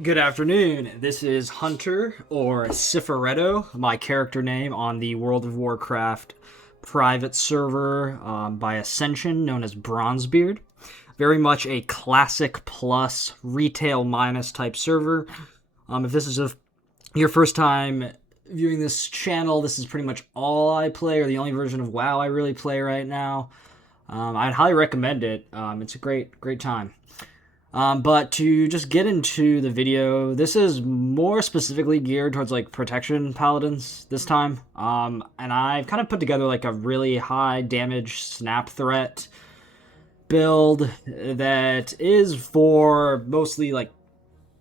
Good afternoon. This is Hunter, or Cifaretto, my character name on the World of Warcraft private server by Ascension, known as Bronzebeard. Very much a classic plus, retail minus type server. If this is your first time viewing this channel, this is pretty much all I play, or the only version of WoW I really play right now. I'd highly recommend it. It's a great time. But to just get into the video, this is more specifically geared towards like protection paladins this time. And I've kind of put together like a really high damage snap threat build that is for mostly like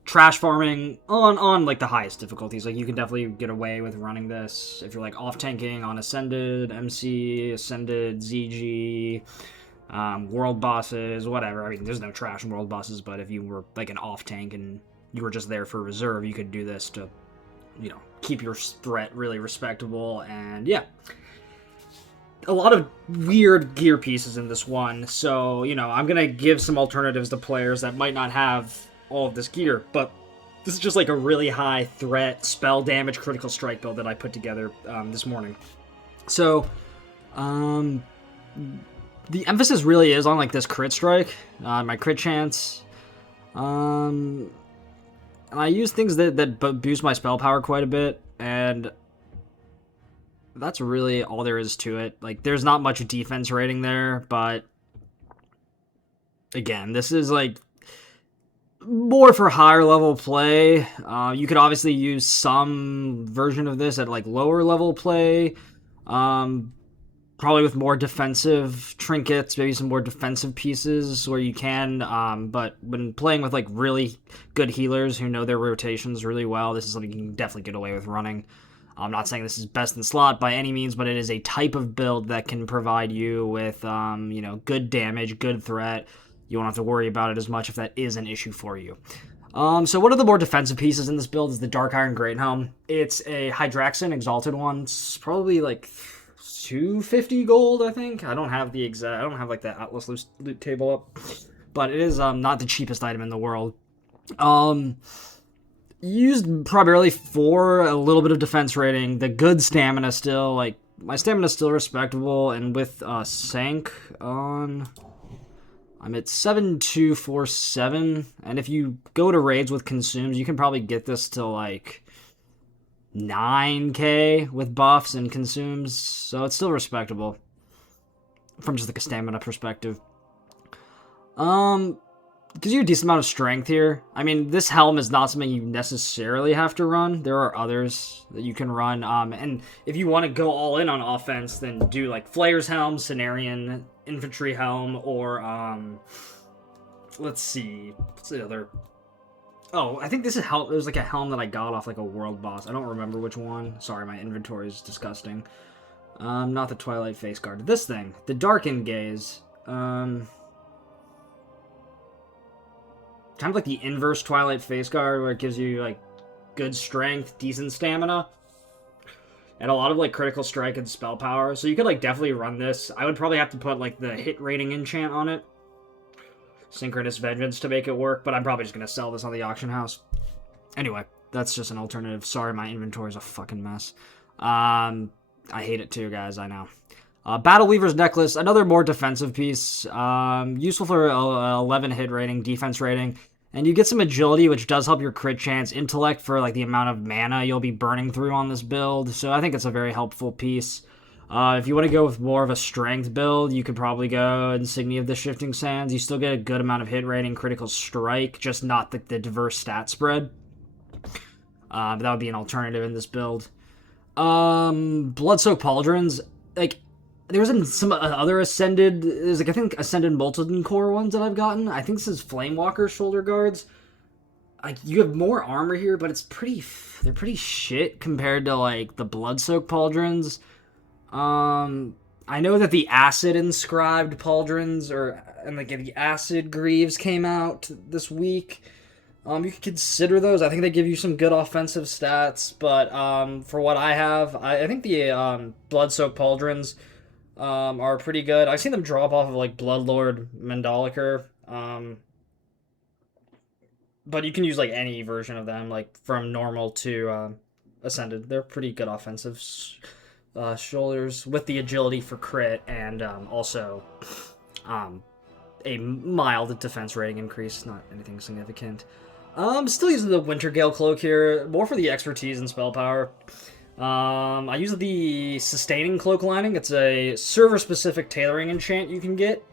trash farming on like the highest difficulties. Like you can definitely get away with running this if you're like off tanking on Ascended, MC, Ascended, ZG, world bosses, whatever. I mean, there's no trash in world bosses, but if you were like an off tank and you were just there for reserve, you could do this to, keep your threat really respectable. And yeah, a lot of weird gear pieces in this one. So, I'm going to give some alternatives to players that might not have all of this gear, but this is just like a really high threat, spell damage, critical strike build that I put together this morning. So, the emphasis really is on like this crit strike, my crit chance. And I use things that boost my spell power quite a bit, and that's really all there is to it. Like, there's not much defense rating there, but again, this is like more for higher level play. You could obviously use some version of this at like lower level play. Probably with more defensive trinkets, maybe some more defensive pieces where you can. But when playing with like really good healers who know their rotations really well, this is something you can definitely get away with running. I'm not saying this is best in slot by any means, but it is a type of build that can provide you with, good damage, good threat. You won't have to worry about it as much if that is an issue for you. So one of the more defensive pieces in this build is the Dark Iron Greathelm. It's a Hydraxan Exalted one. It's probably like 250 gold, I think. I don't have like the Atlas loot table up, but it is not the cheapest item in the world. Used primarily for a little bit of defense rating, the good stamina still, like my stamina is still respectable, and with Sank on, I'm at 7247, and if you go to raids with consumes, you can probably get this to like 9k with buffs and consumes, so it's still respectable from just like a stamina perspective. Gives you a decent amount of strength here. I mean, this helm is not something you necessarily have to run. There are others that you can run. And if you want to go all in on offense, then do like Flayer's Helm, Cenarian, Infantry Helm, or let's see, what's the other? Oh, I think this is helm. It was like a helm that I got off like a world boss. I don't remember which one. Sorry, my inventory is disgusting. Not the Twilight Face Guard. This thing, the Darkened Gaze. Kind of like the inverse Twilight Face Guard, where it gives you like good strength, decent stamina, and a lot of like critical strike and spell power. So you could like definitely run this. I would probably have to put like the hit rating enchant on it, Synchronous Vengeance, to make it work, but I'm probably just gonna sell this on the auction house. Anyway, that's just an alternative. Sorry, my inventory is a fucking mess. I hate it too, guys, I know. Battle Weaver's Necklace, another more defensive piece. Useful for 11 hit rating, defense rating. And you get some agility, which does help your crit chance. Intellect for like the amount of mana you'll be burning through on this build. So I think it's a very helpful piece. If you want to go with more of a strength build, you could probably go Insignia of the Shifting Sands. You still get a good amount of hit rating, critical strike, just not the diverse stat spread. But that would be an alternative in this build. Bloodsoaked Pauldrons, like, there's some other Ascended, there's like, I think, Ascended Molten Core ones that I've gotten. I think this is Flamewalker Shoulder Guards. Like, you have more armor here, but they're pretty shit compared to, like, the Bloodsoaked Pauldrons. I know that the Acid Inscribed Pauldrons, and like, the Acid Greaves came out this week. You could consider those. I think they give you some good offensive stats, but, for what I have, I think the, Bloodsoaked Pauldrons are pretty good. I've seen them drop off of like Bloodlord Mandaliker. but you can use like any version of them, like from normal to ascended. They're pretty good offensive shoulders with the agility for crit and also um, a mild defense rating increase, not anything significant. Still using the Winter Gale Cloak here, more for the expertise and spell power. I use the Sustaining Cloak lining. It's a server-specific tailoring enchant you can get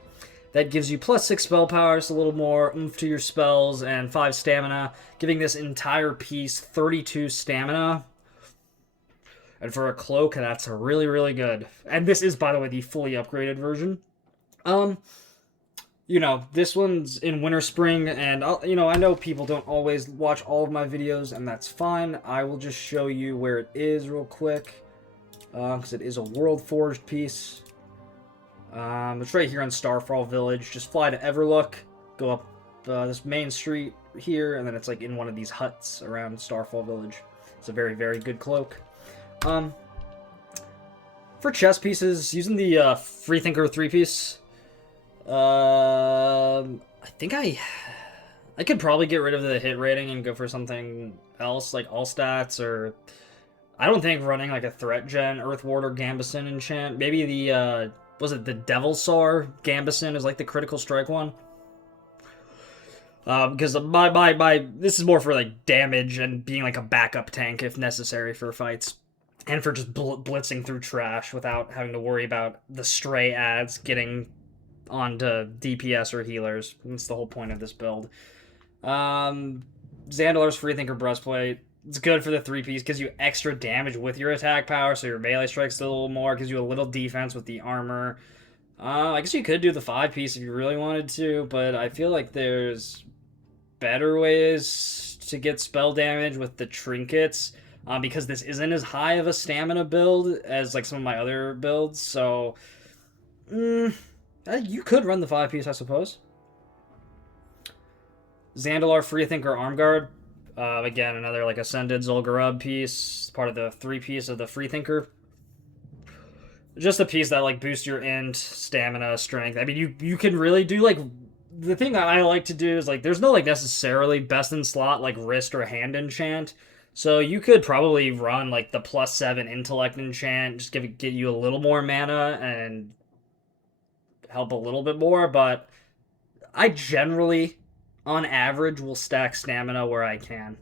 that gives you +6 spell power, just a little more oomph to your spells, and 5 stamina, giving this entire piece 32 stamina. And for a cloak, that's really, really good. And this is, by the way, the fully upgraded version. This one's in winter, spring, and I know people don't always watch all of my videos, and that's fine. I will just show you where it is real quick, because it is a World Forged piece. It's right here in Starfall Village. Just fly to Everlook, go up this main street here, and then it's like in one of these huts around Starfall Village. It's a very, very good cloak. For chest pieces, using the Freethinker 3-piece. I think I could probably get rid of the hit rating and go for something else, like all stats, or I don't think running like a threat gen Earthward or Gambison enchant. Maybe the was it the Devilsaur Gambison is like the critical strike one. Because my this is more for like damage and being like a backup tank if necessary for fights, and for just blitzing through trash without having to worry about the stray ads getting onto DPS or healers. That's the whole point of this build. Zandalar's Freethinker Breastplate. It's good for the 3-piece, gives you extra damage with your attack power, so your melee strikes a little more, gives you a little defense with the armor. I guess you could do the 5-piece if you really wanted to, but I feel like there's better ways to get spell damage with the Trinkets, because this isn't as high of a stamina build as like some of my other builds, so you could run the 5-piece, I suppose. Zandalar Freethinker Armguard. Again, another like Ascended Zul'Gurub piece, part of the 3-piece of the Freethinker. Just a piece that like boosts your int, stamina, strength. I mean, you can really do like the thing that I like to do is like there's no like necessarily best in slot like wrist or hand enchant. So you could probably run like the +7 intellect enchant, just get you a little more mana and help a little bit more, but I generally, on average, will stack stamina where I can.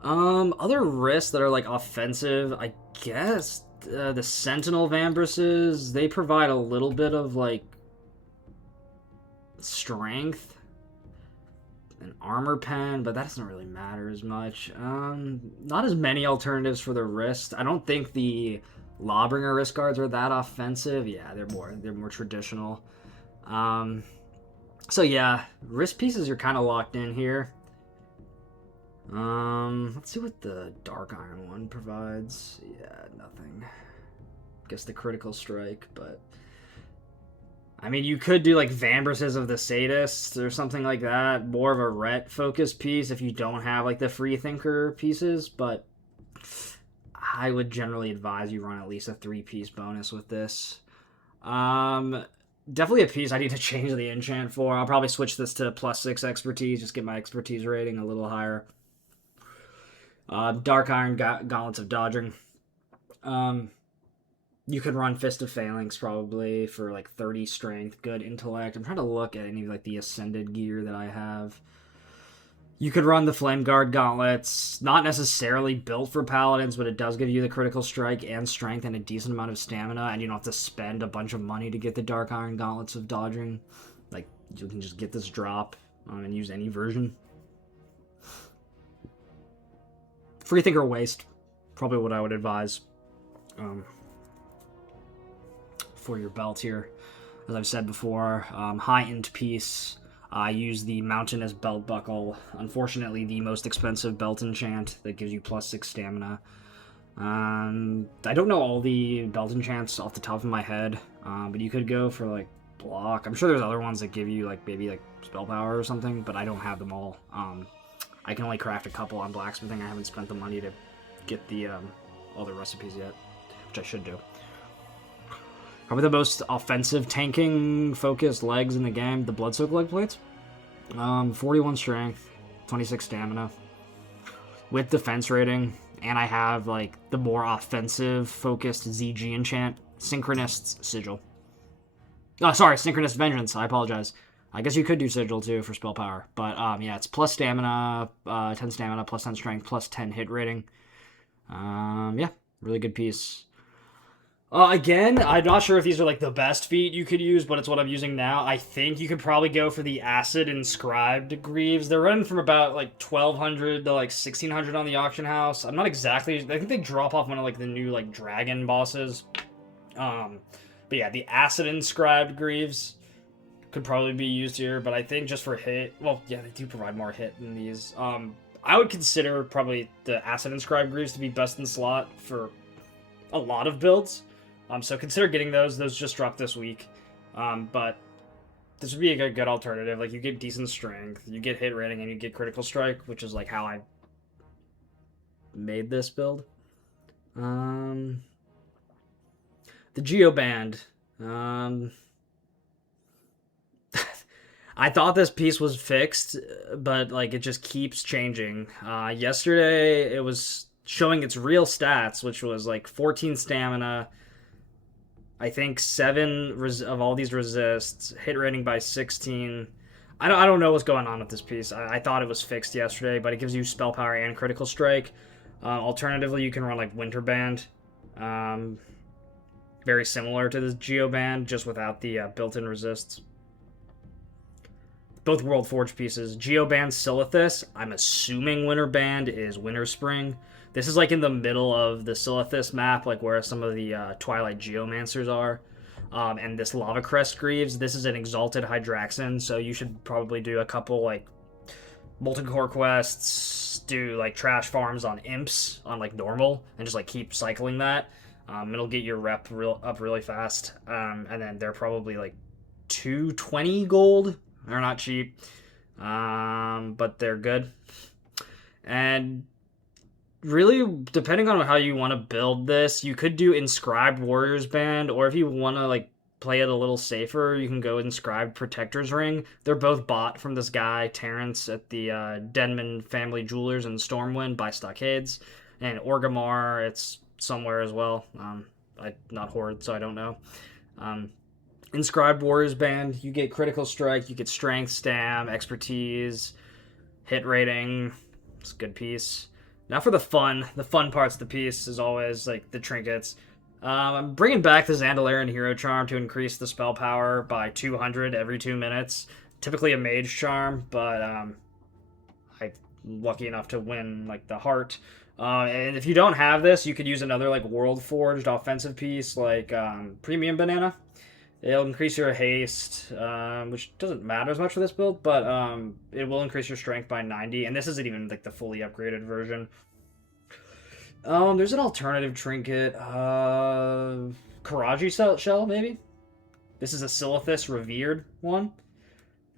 Other risks that are like offensive, I guess the Sentinel Vambraces, they provide a little bit of like strength and armor pen, but that doesn't really matter as much. Not as many alternatives for the wrist. I don't think the Lawbringer wrist guards are that offensive. Yeah, they're more traditional. So yeah, wrist pieces are kind of locked in here. Let's see what the Dark Iron one provides. Yeah, nothing. Guess the critical strike, but I mean, you could do like Vambraces of the Sadists or something like that. More of a Ret focused piece if you don't have like the Freethinker pieces, but I would generally advise you run at least a 3-piece bonus with this. Definitely a piece I need to change the enchant for. I'll probably switch this to +6 expertise, just get my expertise rating a little higher. Dark Iron Gauntlets of Dodging. You could run Fist of Phalanx probably for like 30 strength, good intellect. I'm trying to look at any of like the Ascended gear that I have. You could run the Flame Guard Gauntlets, not necessarily built for Paladins, but it does give you the critical strike and strength and a decent amount of stamina, and you don't have to spend a bunch of money to get the Dark Iron Gauntlets of Dodging. Like, you can just get this drop and use any version. Freethinker Waste, probably what I would advise for your belt here. As I've said before, high int piece. I use the Mountainous Belt Buckle. Unfortunately, the most expensive belt enchant that gives you +6 stamina. I don't know all the belt enchants off the top of my head, but you could go for like block. I'm sure there's other ones that give you like maybe like spell power or something, but I don't have them all. I can only craft a couple on blacksmithing. I haven't spent the money to get the all the recipes yet, which I should do. Probably the most offensive tanking focused legs in the game, the Bloodsoaked leg plates. 41 strength, 26 stamina. With defense rating, and I have like the more offensive focused ZG enchant, Synchronist's Sigil. Oh, sorry, Synchronist Vengeance. I apologize. I guess you could do Sigil too for spell power, but yeah, it's plus stamina, 10 stamina, plus 10 strength, plus 10 hit rating. Yeah, really good piece. Again, I'm not sure if these are like the best feat you could use, but it's what I'm using now. I think you could probably go for the Acid Inscribed Greaves. They're running from about like 1,200 to like 1,600 on the auction house. I'm not exactly. I think they drop off one of like the new like dragon bosses. But yeah, the Acid Inscribed Greaves could probably be used here. But I think just for hit, well, yeah, they do provide more hit than these. I would consider probably the Acid Inscribed Greaves to be best in slot for a lot of builds. So consider getting those. Those just dropped this week. But this would be a good alternative. Like, you get decent strength, you get hit rating, and you get critical strike, which is like how I made this build. The Geoband. I thought this piece was fixed, but like it just keeps changing. Yesterday it was showing its real stats, which was like 14 stamina, I think 7 of all these resists, hit rating by 16. I don't know what's going on with this piece. I thought it was fixed yesterday, but it gives you spell power and critical strike. Alternatively, you can run like Winterband. Very similar to this Geoband, just without the built-in resists. Both World Forge pieces. Geoband Silithus, I'm assuming Winterband is Winter Spring. This is like in the middle of the Silithus map, like where some of the Twilight Geomancers are. And this Lava Crest Greaves, this is an Exalted Hydraxin, so you should probably do a couple like Molten Core quests, do like trash farms on Imps, on like normal, and just like keep cycling that. It'll get your rep up really fast. And then they're probably like 220 gold. They're not cheap, but they're good. And really, depending on how you want to build this, you could do Inscribed Warriors Band, or if you want to like play it a little safer, you can go Inscribed Protector's Ring. They're both bought from this guy, Terrence, at the Denman Family Jewelers in Stormwind by Stockades. And Orgrimmar, it's somewhere as well. I'm not Horde, so I don't know. Inscribed Warriors Band, you get critical strike, you get strength, stam, expertise, hit rating. It's a good piece. Now for the fun parts of the piece is always like the trinkets. I'm bringing back the Zandalarian Hero Charm to increase the spell power by 200 every 2 minutes. Typically a mage charm, but I'm lucky enough to win like the heart. And if you don't have this, you could use another like World Forged offensive piece like Premium Banana. It'll increase your haste, which doesn't matter as much for this build, but it will increase your strength by 90, and this isn't even like the fully upgraded version. There's an alternative trinket, Karaji Shell, maybe? This is a Silithus Revered one.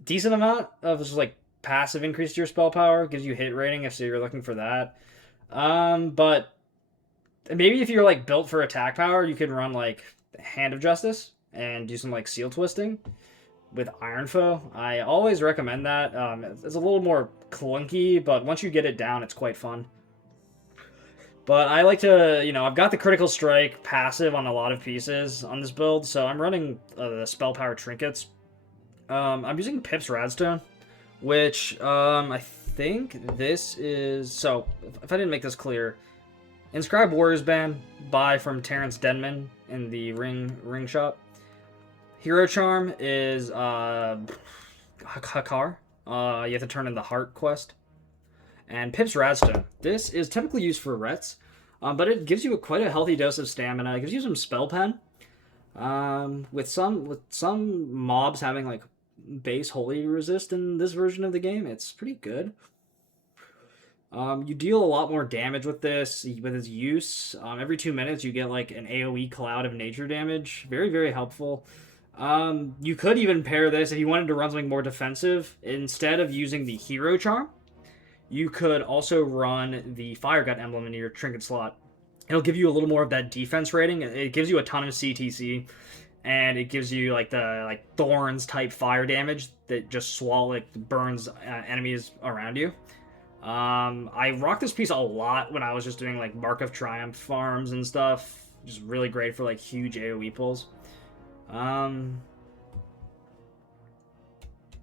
Decent amount of just like passive increase to your spell power, gives you hit rating if you're looking for that. But maybe if you're like built for attack power, you could run like Hand of Justice and do some like seal twisting with Iron Foe. I always recommend that. It's a little more clunky, but once you get it down, it's quite fun. But I like to, I've got the critical strike passive on a lot of pieces on this build, so I'm running the spell power trinkets. I'm using Pip's Radstone, which I think this is... So, if I didn't make this clear, Inscribed Warriors Band, buy from Terrence Denman in the ring shop. Hero Charm is Hakar. You have to turn in the Heart quest. And Pip's Radstone. This is typically used for Rets, but it gives you quite a healthy dose of stamina. It gives you some spell pen. With some mobs having like base holy resist in this version of the game, it's pretty good. You deal a lot more damage with this, with its use. Every 2 minutes you get like an AoE cloud of nature damage. Very, very helpful. You could even pair this if you wanted to run something more defensive. Instead of using the Hero Charm, you could also run the Fire Gut emblem into your trinket slot. It'll give you a little more of that defense rating. It gives you a ton of CTC. and it gives you like the thorns type fire damage that just burns enemies around you. I rock this piece a lot when I was just doing like Mark of Triumph farms and stuff. Just really great for like huge AoE pulls.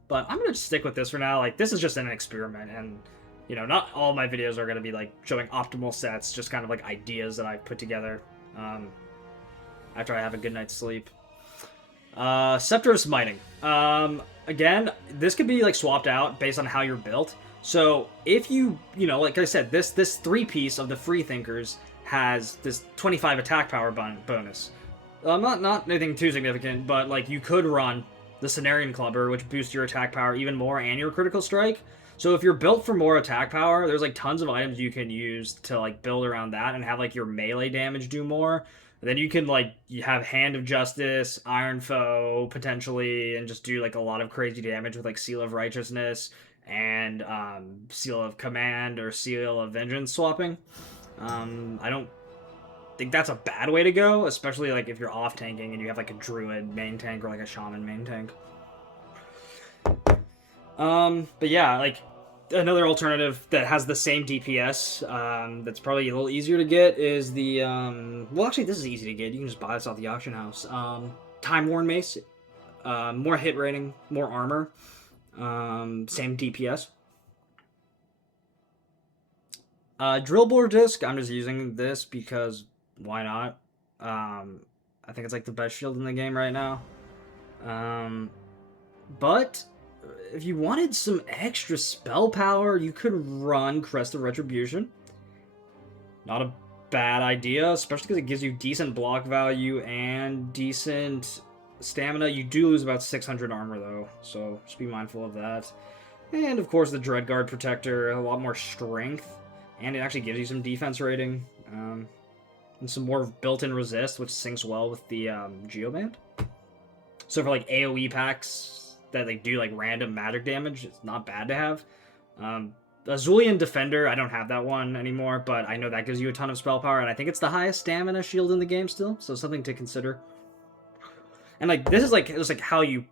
But I'm gonna stick with this for now. Like, this is just an experiment, and you know, not all my videos are gonna be like showing optimal sets, just kind of like ideas that I've put together after I have a good night's sleep. Scepter of Smiting. Again, this could be like swapped out based on how you're built. So if you know, like I said, this 3-piece of the Freethinkers has this 25 attack power bonus. Not anything too significant, but like you could run the Cenarian Clubber, which boosts your attack power even more and your critical strike. So if you're built for more attack power, there's like tons of items you can use to like build around that and have like your melee damage do more. Then you can like you have Hand of Justice, Iron Foe potentially, and just do like a lot of crazy damage with like Seal of Righteousness and Seal of Command or Seal of Vengeance swapping. I don't think that's a bad way to go, especially like if you're off tanking and you have like a druid main tank or like a shaman main tank. But yeah, like another alternative that has the same DPS, that's probably a little easier to get is the well, actually this is easy to get. You can just buy this off the auction house. Time Worn Mace, more hit rating, more armor, same DPS. Drill Bore Disc, I'm just using this because why not? I think it's like the best shield in the game right now. But if you wanted some extra spell power, you could run Crest of Retribution. Not a bad idea, especially because it gives you decent block value and decent stamina. You do lose about 600 armor though, so just be mindful of that. And of course the Dreadguard Protector, a lot more strength, and it actually gives you some defense rating. And some more built-in resist, which syncs well with the Geoband. So for like AoE packs that like do like random magic damage, it's not bad to have. Azulian Defender, I don't have that one anymore, but I know that gives you a ton of spell power, and I think it's the highest stamina shield in the game still, so something to consider. And like this is like how you.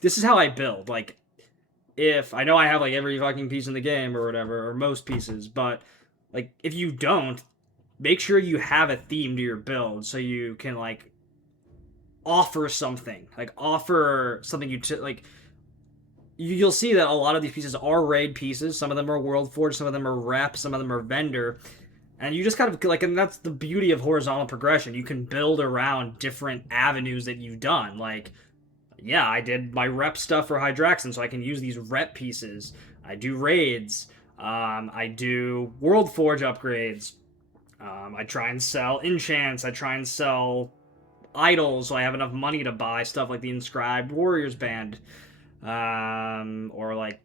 This is how I build. Like, if I know I have like every fucking piece in the game or whatever, or most pieces, but like if you don't, make sure you have a theme to your build so you can like offer something. Like offer something you'll see that a lot of these pieces are raid pieces. Some of them are World Forge, some of them are rep, some of them are vendor. And you just kind of like, and that's the beauty of horizontal progression. You can build around different avenues that you've done. Like, yeah, I did my rep stuff for Hydraxan, so I can use these rep pieces. I do raids. I do World Forge upgrades. I try and sell enchants. I try and sell idols, so I have enough money to buy stuff like the Inscribed Warriors Band, or like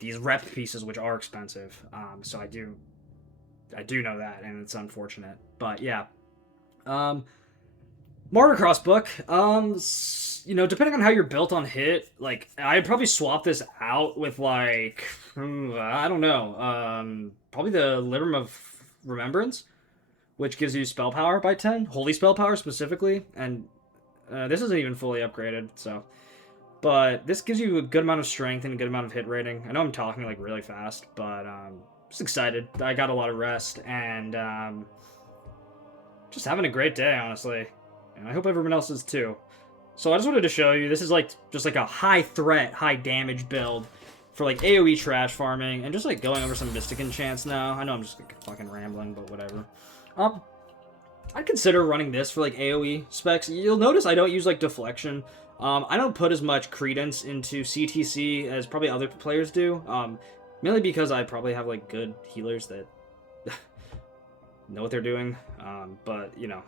these rep pieces, which are expensive. So I do know that, and it's unfortunate. But yeah, Martyr Crossbook. You know, depending on how you're built on hit, like I'd probably swap this out with like I don't know, probably the Libram of Remembrance, which gives you spell power by 10, holy spell power specifically, and this isn't even fully upgraded, so. But this gives you a good amount of strength and a good amount of hit rating. I know I'm talking like really fast, but just excited. I got a lot of rest, and just having a great day, honestly. And I hope everyone else is too. So I just wanted to show you, this is like just like a high threat, high damage build for like AoE trash farming, and just like going over some Mystic enchants now. I know I'm just like fucking rambling, but whatever. I'd consider running this for like AoE specs. You'll notice I don't use like deflection. I don't put as much credence into CTC as probably other players do. Mainly because I probably have like good healers that know what they're doing. But you know,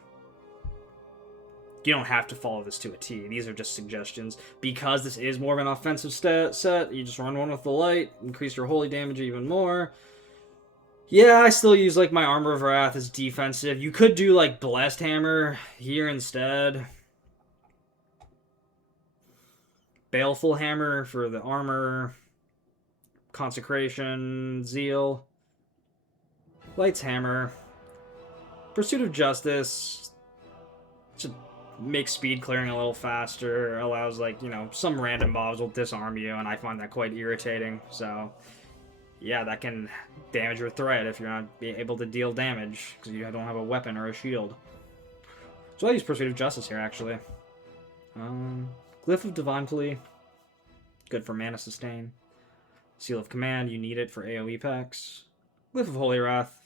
you don't have to follow this to a T. These are just suggestions. Because this is more of an offensive set, you just run one with the light, increase your holy damage even more. Yeah, I still use like my Armor of Wrath as defensive. You could do like Blessed Hammer here instead. Baleful Hammer for the armor. Consecration, Zeal. Light's Hammer. Pursuit of Justice. makes speed clearing a little faster, allows, like, you know, some random mobs will disarm you, and I find that quite irritating. So, yeah, that can damage your threat if you're not able to deal damage, because you don't have a weapon or a shield. So I use Persuasive Justice here, actually. Glyph of Divine Plea, good for mana sustain. Seal of Command, you need it for AoE packs. Glyph of Holy Wrath,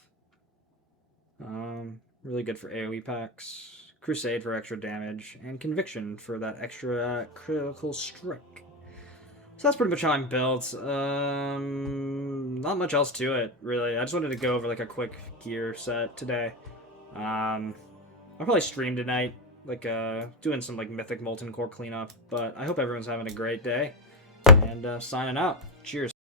really good for AoE packs. Crusade for extra damage, and Conviction for that extra critical strike. So that's pretty much how I'm built. Not much else to it, really. I just wanted to go over like a quick gear set today. I'll probably stream tonight, like doing some like Mythic Molten Core cleanup. But I hope everyone's having a great day, and signing out. Cheers.